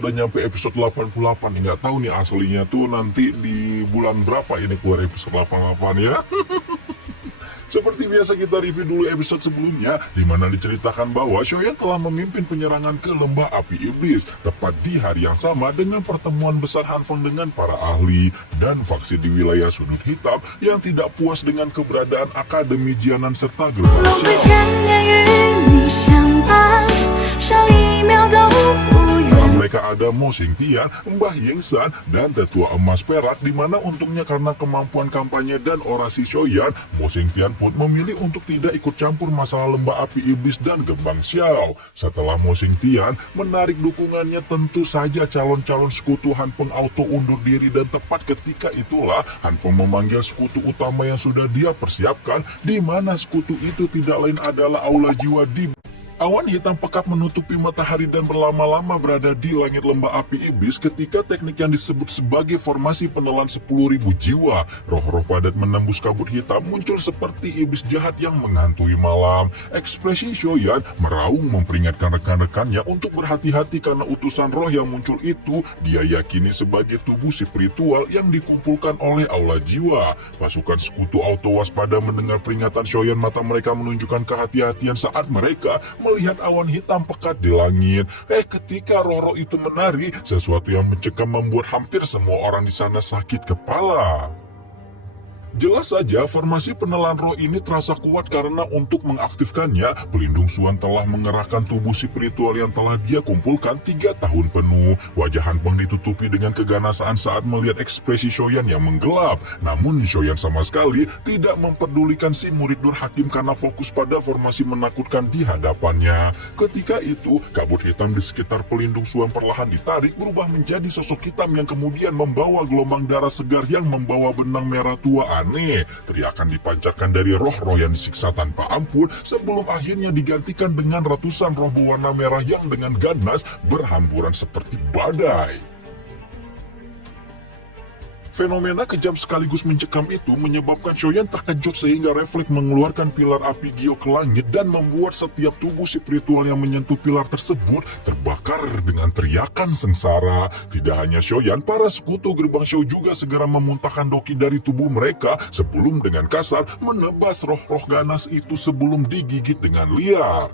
udah nyampe episode 88 nih. Nggak tahu nih aslinya tuh nanti di bulan berapa ini keluar episode 88 ya. Seperti biasa kita review dulu episode sebelumnya, di mana diceritakan bahwa Shoyan telah memimpin penyerangan ke lembah api iblis tepat di hari yang sama dengan pertemuan besar Han Feng dengan para ahli dan faksi di wilayah sudut hitam yang tidak puas dengan keberadaan Akademi Jianan serta gerbang 龙会 Xiao. 千年与你相伴，少一秒都不 Mereka ada Mo Xingtian, Mbah Yingsan, dan Tetua Emas Perak, di mana untungnya karena kemampuan kampanye dan orasi Shoyan, Mo Xingtian pun memilih untuk tidak ikut campur masalah lembah api iblis dan gerbang Xiao. Setelah Mo Xingtian menarik dukungannya, tentu saja calon-calon sekutu Han Feng auto undur diri, dan tepat ketika itulah Han Feng memanggil sekutu utama yang sudah dia persiapkan, di mana sekutu itu tidak lain adalah Aula Jiwa di Awan hitam pekat menutupi matahari dan berlama-lama berada di langit lembah api iblis ketika teknik yang disebut sebagai formasi penelan 10.000 jiwa. Roh-roh padat menembus kabut hitam muncul seperti iblis jahat yang menghantui malam. Ekspresi Shoyan meraung memperingatkan rekan-rekannya untuk berhati-hati karena utusan roh yang muncul itu dia yakini sebagai tubuh spiritual yang dikumpulkan oleh Aula Jiwa. Pasukan sekutu auto waspada mendengar peringatan Shoyan, mata mereka menunjukkan kehati-hatian saat mereka melihat awan hitam pekat di langit. Ketika roh-roh itu menari, sesuatu yang mencekam membuat hampir semua orang di sana sakit kepala. Jelas saja formasi penelan roh ini terasa kuat karena untuk mengaktifkannya, pelindung Suan telah mengerahkan tubuh spiritual yang telah dia kumpulkan 3 tahun penuh. Wajah Han Feng ditutupi dengan keganasaan saat melihat ekspresi Shoyan yang menggelap. Namun Shoyan sama sekali tidak memperdulikan si murid Nur Hakim karena fokus pada formasi menakutkan di hadapannya. Ketika itu, kabut hitam di sekitar pelindung Suan perlahan ditarik berubah menjadi sosok hitam yang kemudian membawa gelombang darah segar yang membawa benang merah tua aneh. Teriakan dipancarkan dari roh-roh yang disiksa tanpa ampun sebelum akhirnya digantikan dengan ratusan roh berwarna merah yang dengan ganas berhamburan seperti badai. Fenomena kejam sekaligus mencekam itu menyebabkan Shoyan terkejut sehingga refleks mengeluarkan pilar api Gio ke langit dan membuat setiap tubuh spiritual yang menyentuh pilar tersebut terbakar dengan teriakan sengsara. Tidak hanya Shoyan, para sekutu gerbang Xiao juga segera memuntahkan doki dari tubuh mereka sebelum dengan kasar menebas roh-roh ganas itu sebelum digigit dengan liar.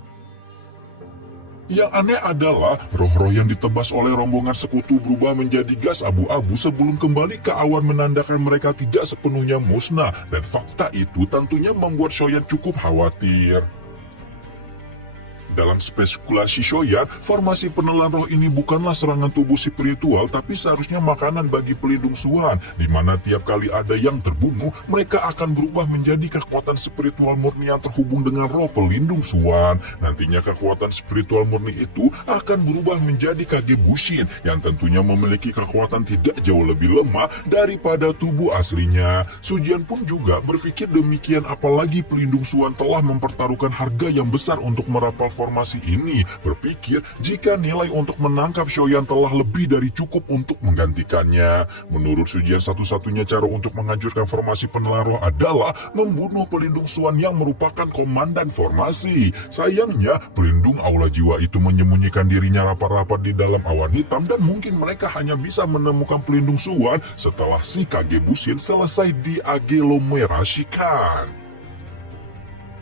Yang aneh adalah roh-roh yang ditebas oleh rombongan sekutu berubah menjadi gas abu-abu sebelum kembali ke awan menandakan mereka tidak sepenuhnya musnah, dan fakta itu tentunya membuat Shoyan cukup khawatir. Dalam spekulasi Shoyan, formasi penelan roh ini bukanlah serangan tubuh spiritual tapi seharusnya makanan bagi pelindung Suan, di mana tiap kali ada yang terbunuh, mereka akan berubah menjadi kekuatan spiritual murni yang terhubung dengan roh pelindung Suan. Nantinya kekuatan spiritual murni itu akan berubah menjadi Kage Bushin yang tentunya memiliki kekuatan tidak jauh lebih lemah daripada tubuh aslinya. Sujian pun juga berpikir demikian, apalagi pelindung Suan telah mempertaruhkan harga yang besar untuk merapal formasi ini, berpikir jika nilai untuk menangkap Shoyan telah lebih dari cukup untuk menggantikannya. Menurut Sujian, satu-satunya cara untuk menghancurkan formasi penelan roh adalah membunuh pelindung Suan yang merupakan komandan formasi. Sayangnya, pelindung Aula Jiwa itu menyembunyikan dirinya rapat-rapat di dalam awan hitam dan mungkin mereka hanya bisa menemukan pelindung Suan setelah si Kage Bushin selesai di Agglomerasikan.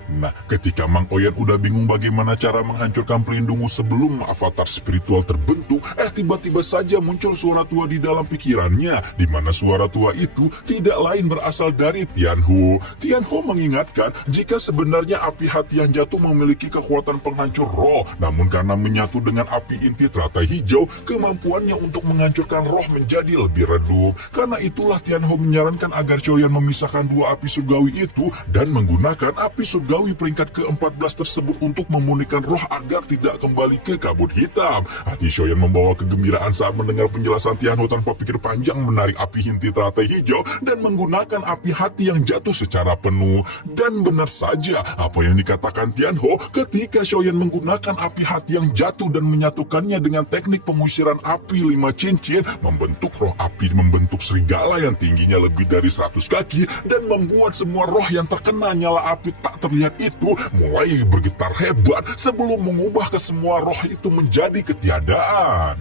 Nah, ketika Mang Oyen udah bingung bagaimana cara menghancurkan pelindungmu sebelum avatar spiritual terbentuk, tiba-tiba saja muncul suara tua di dalam pikirannya, di mana suara tua itu tidak lain berasal dari Tianhu. Tianhu mengingatkan jika sebenarnya api hati yang jatuh memiliki kekuatan penghancur roh, namun karena menyatu dengan api inti teratai hijau, kemampuannya untuk menghancurkan roh menjadi lebih redup. Karena itulah Tianhu menyarankan agar Shoyan memisahkan dua api surgawi itu dan menggunakan api surgawi peringkat ke-14 tersebut untuk memulihkan roh agar tidak kembali ke kabut hitam. Hati Shoyan membawa kegembiraan saat mendengar penjelasan Tianhu. Tanpa pikir panjang menarik api inti teratai hijau dan menggunakan api hati yang jatuh secara penuh. Dan benar saja apa yang dikatakan Tianhu ketika Shoyan menggunakan api hati yang jatuh dan menyatukannya dengan teknik pengusiran api 5 cincin, membentuk roh api membentuk serigala yang tingginya lebih dari 100 kaki dan membuat semua roh yang terkena nyala api tak terlihat itu mulai bergetar hebat sebelum mengubah ke semua roh itu menjadi ketiadaan.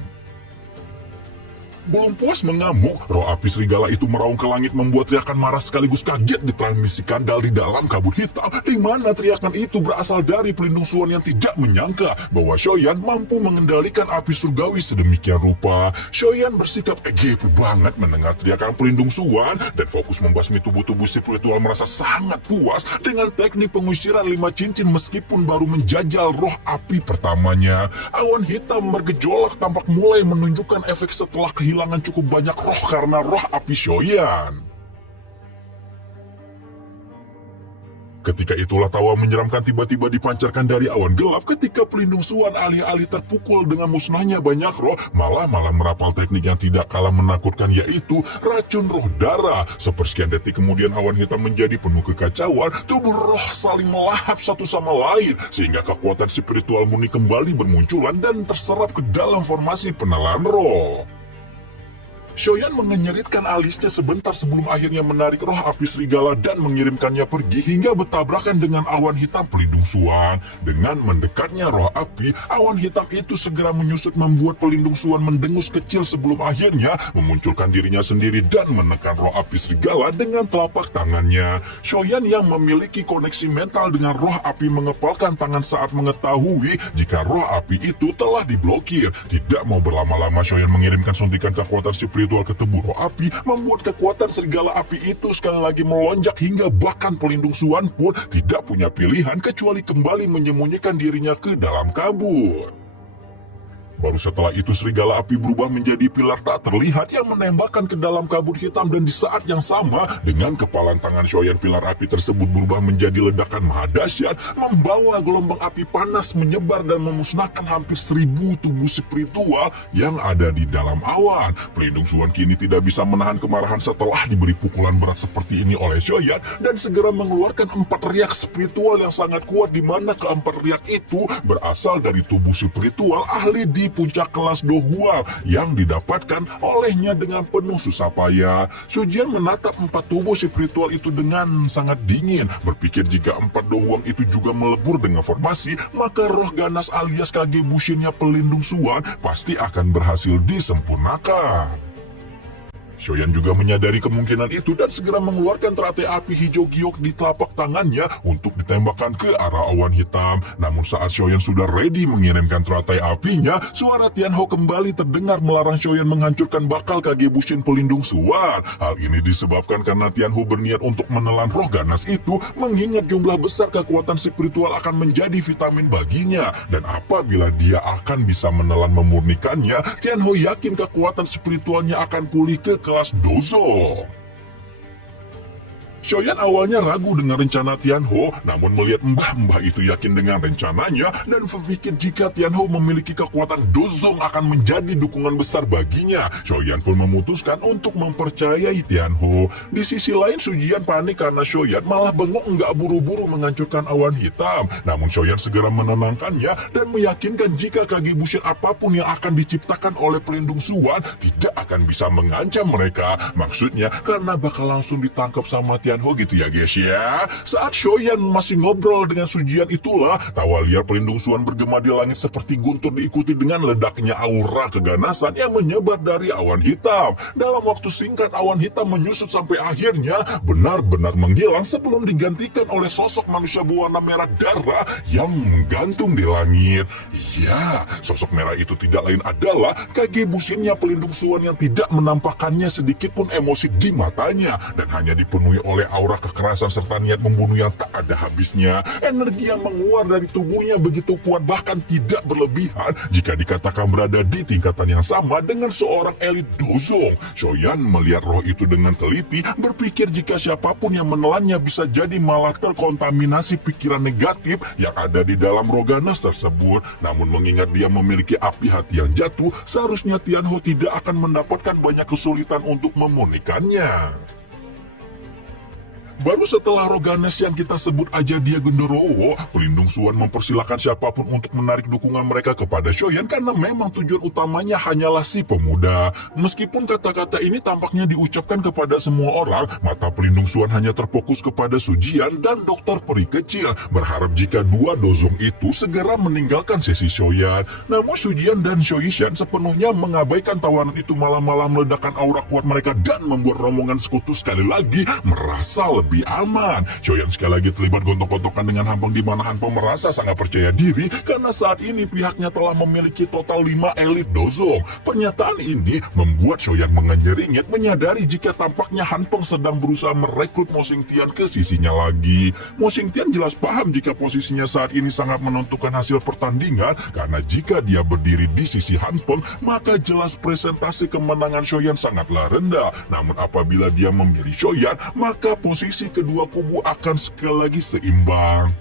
Belum puas mengamuk, roh api serigala itu meraung ke langit membuat teriakan marah sekaligus kaget ditransmisikan dari dalam kabut hitam, di mana teriakan itu berasal dari pelindung Suan yang tidak menyangka bahwa Shoyan mampu mengendalikan api surgawi sedemikian rupa. Shoyan bersikap egepu banget mendengar teriakan pelindung Suan dan fokus membasmi tubuh-tubuh spiritual, merasa sangat puas dengan teknik pengusiran 5 cincin meskipun baru menjajal roh api pertamanya. Awan hitam bergejolak tampak mulai menunjukkan efek setelah kehilangan cukup banyak roh karena roh api Shoyan. Ketika itulah tawa menyeramkan tiba-tiba dipancarkan dari awan gelap ketika pelindung Suan alih-alih terpukul dengan musnahnya banyak roh, malah merapal teknik yang tidak kalah menakutkan, yaitu racun roh darah. Sepersekian detik kemudian awan hitam menjadi penuh kekacauan, tubuh roh saling melahap satu sama lain, sehingga kekuatan spiritual murni kembali bermunculan dan terserap ke dalam formasi penelan roh. Shoyan mengenyeritkan alisnya sebentar sebelum akhirnya menarik roh api serigala dan mengirimkannya pergi hingga bertabrakan dengan awan hitam pelindung Suan. Dengan mendekatnya roh api, awan hitam itu segera menyusut membuat pelindung Suan mendengus kecil sebelum akhirnya memunculkan dirinya sendiri dan menekan roh api serigala dengan telapak tangannya. Shoyan yang memiliki koneksi mental dengan roh api mengepalkan tangan saat mengetahui jika roh api itu telah diblokir. Tidak mau berlama-lama, Shoyan mengirimkan suntikan kekuatan spiritual ke tubuh roh api, membuat kekuatan serigala api itu sekali lagi melonjak hingga bahkan pelindung Suan pun tidak punya pilihan kecuali kembali menyembunyikan dirinya ke dalam kabut. Baru setelah itu serigala api berubah menjadi pilar tak terlihat yang menembakkan ke dalam kabut hitam, dan di saat yang sama dengan kepalan tangan Shoyan pilar api tersebut berubah menjadi ledakan maha dahsyat, membawa gelombang api panas menyebar dan memusnahkan hampir 1000 tubuh spiritual yang ada di dalam awan. Pelindung Suan kini tidak bisa menahan kemarahan setelah diberi pukulan berat seperti ini oleh Shoyan dan segera mengeluarkan 4 riak spiritual yang sangat kuat, di mana keempat riak itu berasal dari tubuh spiritual ahli di puncak kelas Do Huang yang didapatkan olehnya dengan penuh susah payah. Sujian menatap 4 tubuh spiritual itu dengan sangat dingin, berpikir jika 4 Do Huang itu juga melebur dengan formasi, maka roh ganas alias Kage Bushinnya pelindung Suan pasti akan berhasil disempurnakan. Shoyan juga menyadari kemungkinan itu dan segera mengeluarkan teratai api hijau giok di telapak tangannya untuk ditembakkan ke arah awan hitam. Namun saat Shoyan sudah ready mengirimkan teratai apinya, suara Tianho kembali terdengar melarang Shoyan menghancurkan bakal Kage Bushin pelindung Suan. Hal ini disebabkan karena Tianho berniat untuk menelan roh ganas itu, mengingat jumlah besar kekuatan spiritual akan menjadi vitamin baginya. Dan apabila dia akan bisa menelan memurnikannya, Tianho yakin kekuatan spiritualnya akan pulih ke kelas Dozo. Shoyan awalnya ragu dengan rencana Tianho, namun melihat mbah-mbah itu yakin dengan rencananya dan berpikir jika Tianho memiliki kekuatan Dozong akan menjadi dukungan besar baginya. Shoyan pun memutuskan untuk mempercayai Tianho. Di sisi lain, Sujian panik karena Shoyan malah bengong nggak buru-buru menghancurkan awan hitam. Namun Shoyan segera menenangkannya dan meyakinkan jika Kage Bushin apapun yang akan diciptakan oleh pelindung Suan tidak akan bisa mengancam mereka. Maksudnya karena bakal langsung ditangkap sama Tianho gitu ya guys ya. Saat Shoyan masih ngobrol dengan Sujian itulah tawa liar pelindung Suan bergema di langit seperti guntur, diikuti dengan ledaknya aura keganasan yang menyebar dari awan hitam. Dalam waktu singkat awan hitam menyusut sampai akhirnya benar-benar menghilang sebelum digantikan oleh sosok manusia berwarna merah darah yang menggantung di langit. Ya, sosok merah itu tidak lain adalah Kage Bushinnya pelindung Suan yang tidak menampakkannya sedikit pun emosi di matanya dan hanya dipenuhi oleh aura kekerasan serta niat membunuh yang tak ada habisnya. Energi yang menguar dari tubuhnya begitu kuat, bahkan tidak berlebihan jika dikatakan berada di tingkatan yang sama dengan seorang elit Dozong. Shoyan melihat roh itu dengan teliti, berpikir jika siapapun yang menelannya bisa jadi malah terkontaminasi pikiran negatif yang ada di dalam roh ganas tersebut. Namun mengingat dia memiliki api hati yang jatuh, seharusnya Tianho tidak akan mendapatkan banyak kesulitan untuk memurnikannya. Baru setelah roh ganas yang kita sebut aja dia Genderuwo, pelindung Suan mempersilahkan siapapun untuk menarik dukungan mereka kepada Shoyan karena memang tujuan utamanya hanyalah si pemuda. Meskipun kata-kata ini tampaknya diucapkan kepada semua orang, mata pelindung Suan hanya terfokus kepada Sujian dan dokter peri kecil, berharap jika dua dozong itu segera meninggalkan sesi Shoyan. Namun Sujian dan Shoyishan sepenuhnya mengabaikan tawanan itu, malah meledakkan aura kuat mereka dan membuat rombongan sekutu sekali lagi merasa lebih aman. Shoyan sekali lagi terlibat gontok-gontokan dengan Hanpeng di mana Hanpeng merasa sangat percaya diri karena saat ini pihaknya telah memiliki total 5 elit dozong. Pernyataan ini membuat Shoyan mengenyeringet menyadari jika tampaknya Hanpeng sedang berusaha merekrut Mo Xingtian ke sisinya lagi. Mo Xingtian jelas paham jika posisinya saat ini sangat menentukan hasil pertandingan karena jika dia berdiri di sisi Hanpeng maka jelas presentasi kemenangan Shoyan sangatlah rendah. Namun apabila dia memilih Shoyan maka posisi kedua kubu akan sekali lagi seimbang.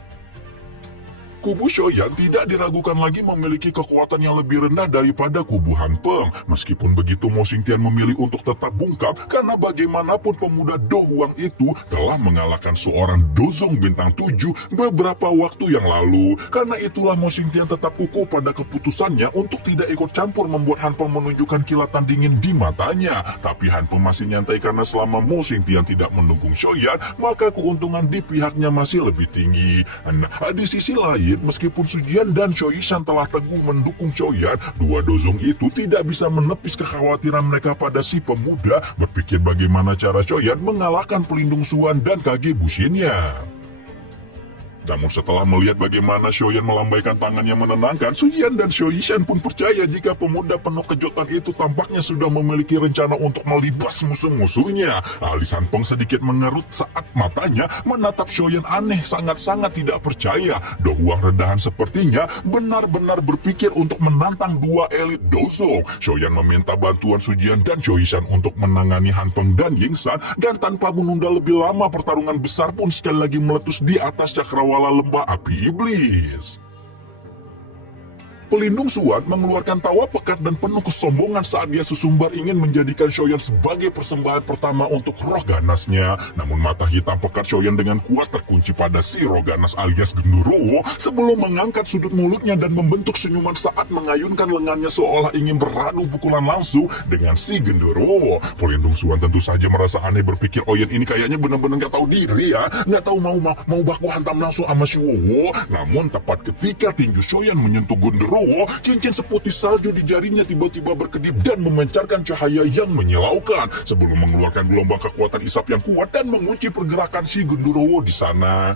Kubu Shoyan tidak diragukan lagi memiliki kekuatan yang lebih rendah daripada kubu Hanpeng. Meskipun begitu, Mo Xingtian memilih untuk tetap bungkam karena bagaimanapun pemuda Do Huang itu telah mengalahkan seorang dozong bintang 7 beberapa waktu yang lalu. Karena itulah Mo Xingtian tetap kukuh pada keputusannya untuk tidak ikut campur, membuat Hanpeng menunjukkan kilatan dingin di matanya. Tapi Hanpeng masih nyantai karena selama Mo Xingtian tidak mendukung Shoyan, maka keuntungan di pihaknya masih lebih tinggi. Nah, di sisi lain, meskipun Sujian dan Shoyishan telah teguh mendukung Shoyan, dua dozong itu tidak bisa menepis kekhawatiran mereka pada si pemuda berpikir bagaimana cara Shoyan mengalahkan pelindung Suan dan Kage Bushinnya. Namun setelah melihat bagaimana Shoyan melambaikan tangannya menenangkan, Sujian dan Shoyishan pun percaya jika pemuda penuh kejutan itu tampaknya sudah memiliki rencana untuk melibas musuh-musuhnya. Alis Hanpeng sedikit mengerut saat matanya menatap Shoyan aneh, sangat-sangat tidak percaya. Do Huang redahan sepertinya benar-benar berpikir untuk menantang dua elit dozong. Shoyan meminta bantuan Sujian dan Shoyishan untuk menangani Hanpeng dan Yingsan, dan tanpa menunda lebih lama pertarungan besar pun sekali lagi meletus di atas cakrawala lembah api iblis. Pelindung Suan mengeluarkan tawa pekat dan penuh kesombongan saat dia sesumbar ingin menjadikan Shoyan sebagai persembahan pertama untuk roh ganasnya. Namun mata hitam pekat Shoyan dengan kuat terkunci pada si roh ganas alias Genderuwo sebelum mengangkat sudut mulutnya dan membentuk senyuman saat mengayunkan lengannya seolah ingin beradu pukulan langsung dengan si Genderuwo. Pelindung Suan tentu saja merasa aneh, berpikir Oyen ini kayaknya benar-benar gak tahu diri ya, gak tahu mau baku hantam langsung sama si Wowo. Namun tepat ketika tinju Shoyan menyentuh Genderuwo, cincin seputih salju di jarinya tiba-tiba berkedip dan memancarkan cahaya yang menyilaukan sebelum mengeluarkan gelombang kekuatan isap yang kuat dan mengunci pergerakan si Genderuwo di sana.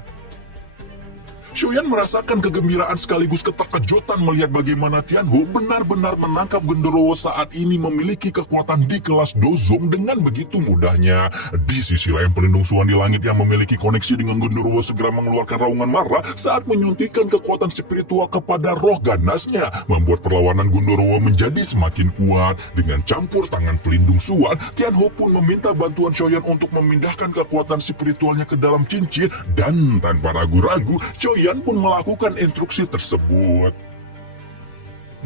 Shoyan merasakan kegembiraan sekaligus keterkejutan melihat bagaimana Tianhu benar-benar menangkap Genderuwo saat ini memiliki kekuatan di kelas dozong dengan begitu mudahnya. Di sisi lain, pelindung Suan di langit yang memiliki koneksi dengan Genderuwo segera mengeluarkan raungan marah saat menyuntikkan kekuatan spiritual kepada roh ganasnya, membuat perlawanan Genderuwo menjadi semakin kuat. Dengan campur tangan pelindung Suan, Tianhu pun meminta bantuan Shoyan untuk memindahkan kekuatan spiritualnya ke dalam cincin, dan tanpa ragu-ragu Shoyan pun melakukan instruksi tersebut.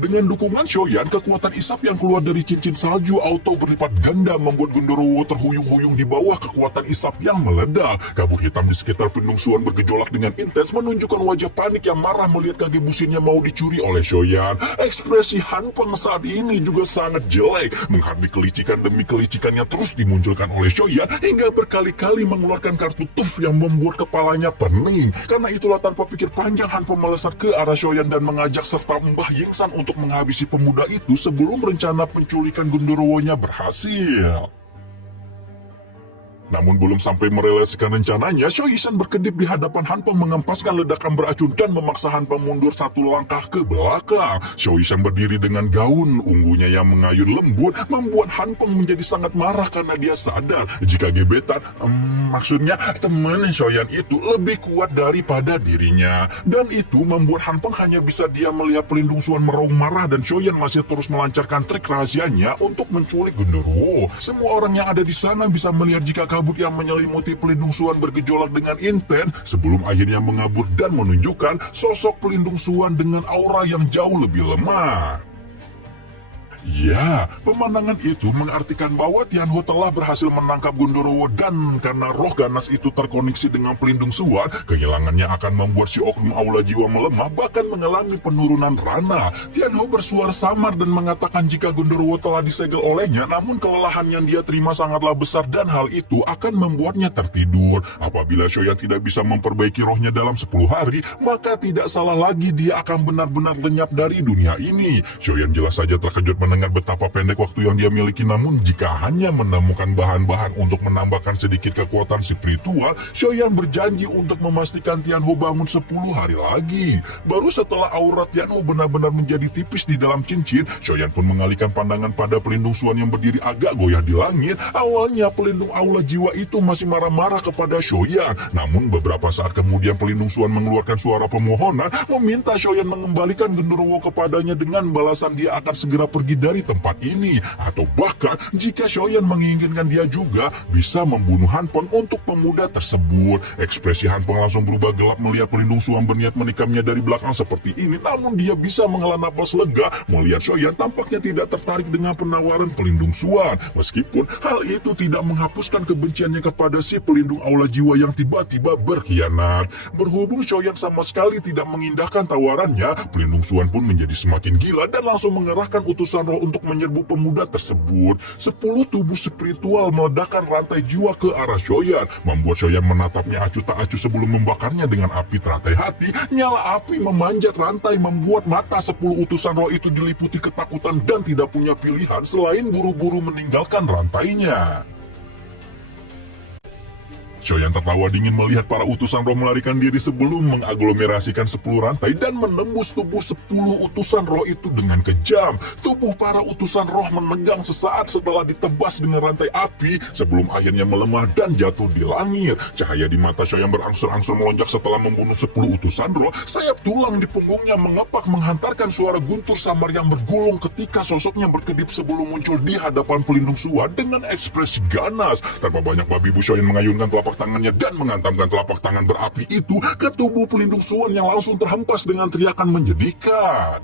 Dengan dukungan Shoyan, kekuatan isap yang keluar dari cincin salju auto berlipat ganda membuat Genderuwo terhuyung-huyung di bawah kekuatan isap yang meledak. Kabut hitam di sekitar pelindung Suan bergejolak dengan intens, menunjukkan wajah panik yang marah melihat Kage Bushinnya mau dicuri oleh Shoyan. Ekspresi Hanpeng saat ini juga sangat jelek, menghardik kelicikan demi kelicikan yang terus dimunculkan oleh Shoyan hingga berkali-kali mengeluarkan kartu tuf yang membuat kepalanya pening. Karena itulah tanpa pikir panjang Hanpeng melesat ke arah Shoyan dan mengajak serta Mbah Yingsan untuk menghabisi pemuda itu sebelum rencana penculikan Genderuwo-nya berhasil. Namun belum sampai merealisasikan rencananya, Shoyishan berkedip di hadapan Hanpeng mengempaskan ledakan beracun dan memaksa Hanpeng mundur satu langkah ke belakang. Shoyishan berdiri dengan gaun ungunya yang mengayun lembut, membuat Hanpeng menjadi sangat marah karena dia sadar jika gebetan, maksudnya teman Shoyan itu lebih kuat daripada dirinya. Dan itu membuat Hanpeng hanya bisa diam melihat pelindung Suan meraung marah dan Shoyan masih terus melancarkan trik rahasianya untuk menculik Genderuwo. Semua orang yang ada di sana bisa melihat jika kabut yang menyelimuti pelindung Suan bergejolak dengan intens sebelum akhirnya mengabur dan menunjukkan sosok pelindung Suan dengan aura yang jauh lebih lemah. Ya, pemandangan itu mengartikan bahwa Tianho telah berhasil menangkap Gundorowo dan karena roh ganas itu terkoneksi dengan pelindung Suan, kehilangannya akan membuat si oknum aula jiwa melemah bahkan mengalami penurunan rana. Tianho bersuara samar dan mengatakan jika Gundorowo telah disegel olehnya, namun kelelahan yang dia terima sangatlah besar dan hal itu akan membuatnya tertidur. Apabila Shoyan tidak bisa memperbaiki rohnya dalam 10 hari, maka tidak salah lagi dia akan benar-benar lenyap dari dunia ini. Shoyan jelas saja terkejut mendengar betapa pendek waktu yang dia miliki, namun jika hanya menemukan bahan-bahan untuk menambahkan sedikit kekuatan spiritual, Shoyan berjanji untuk memastikan Tianho bangun 10 hari lagi. Baru setelah aura Tianho benar-benar menjadi tipis di dalam cincin, Shoyan pun mengalihkan pandangan pada pelindung Suan yang berdiri agak goyah di langit. Awalnya pelindung aula jiwa itu masih marah-marah kepada Shoyan, namun beberapa saat kemudian pelindung Suan mengeluarkan suara permohonan meminta Shoyan mengembalikan Gundorowo kepadanya dengan balasan dia akan segera pergi dari tempat ini, atau bahkan jika Shoyan menginginkan dia juga bisa membunuh Han Peng untuk pemuda tersebut. Ekspresi Han Peng langsung berubah gelap melihat pelindung Suan berniat menikamnya dari belakang seperti ini, namun dia bisa menghela napas lega melihat Shoyan tampaknya tidak tertarik dengan penawaran pelindung Suan. Meskipun hal itu tidak menghapuskan kebenciannya kepada si pelindung aula jiwa yang tiba-tiba berkhianat. Berhubung Shoyan sama sekali tidak mengindahkan tawarannya, pelindung Suan pun menjadi semakin gila dan langsung mengerahkan utusan roh untuk menyerbu pemuda tersebut. 10 tubuh spiritual meledakkan rantai jiwa ke arah Shoyan, membuat Shoyan menatapnya acuh tak acuh sebelum membakarnya dengan api teratai hati. Nyala api memanjat rantai membuat mata 10 utusan roh itu diliputi ketakutan dan tidak punya pilihan selain buru-buru meninggalkan rantainya. Shoyan tertawa dingin melihat para utusan roh melarikan diri sebelum mengaglomerasikan 10 rantai dan menembus tubuh 10 utusan roh itu dengan kejam. Tubuh para utusan roh menegang sesaat setelah ditebas dengan rantai api sebelum akhirnya melemah dan jatuh di langit. Cahaya di mata Shoyan berangsur-angsur melonjak setelah membunuh 10 utusan roh. Sayap tulang di punggungnya mengepak menghantarkan suara guntur samar yang bergulung ketika sosoknya berkedip sebelum muncul di hadapan pelindung Suan dengan ekspresi ganas. Tanpa banyak babi bu, Shoyan mengayunkan telapak tangannya dan menghantamkan telapak tangan berapi itu ke tubuh pelindung Suan yang langsung terhempas dengan teriakan menyedihkan.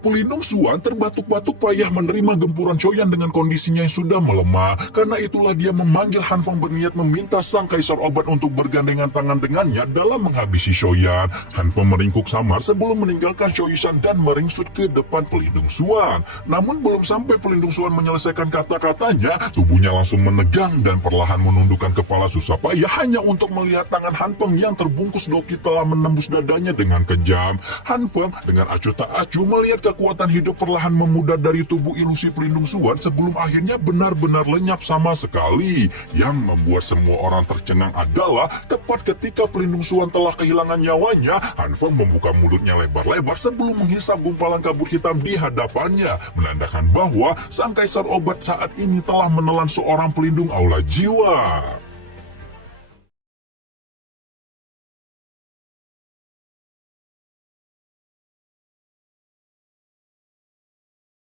Pelindung Suan terbatuk-batuk payah menerima gempuran Shoyan dengan kondisinya yang sudah melemah. Karena itulah dia memanggil Han Feng berniat meminta sang kaisar obat untuk bergandengan tangan dengannya dalam menghabisi Shoyan. Han Feng meringkuk samar sebelum meninggalkan Shoyusan dan meringsut ke depan pelindung Suan. Namun belum sampai pelindung Suan menyelesaikan kata-katanya, tubuhnya langsung menegang dan perlahan menundukkan kepala susah payah hanya untuk melihat tangan Han Feng yang terbungkus doki telah menembus dadanya dengan kejam. Han Feng dengan acuh tak acuh melihat kekuatan hidup perlahan memudar dari tubuh ilusi pelindung Suan sebelum akhirnya benar-benar lenyap sama sekali. Yang membuat semua orang tercengang adalah tepat ketika pelindung Suan telah kehilangan nyawanya, Han Feng membuka mulutnya lebar-lebar sebelum menghisap gumpalan kabut hitam di hadapannya, menandakan bahwa sang kaisar obat saat ini telah menelan seorang pelindung aula jiwa.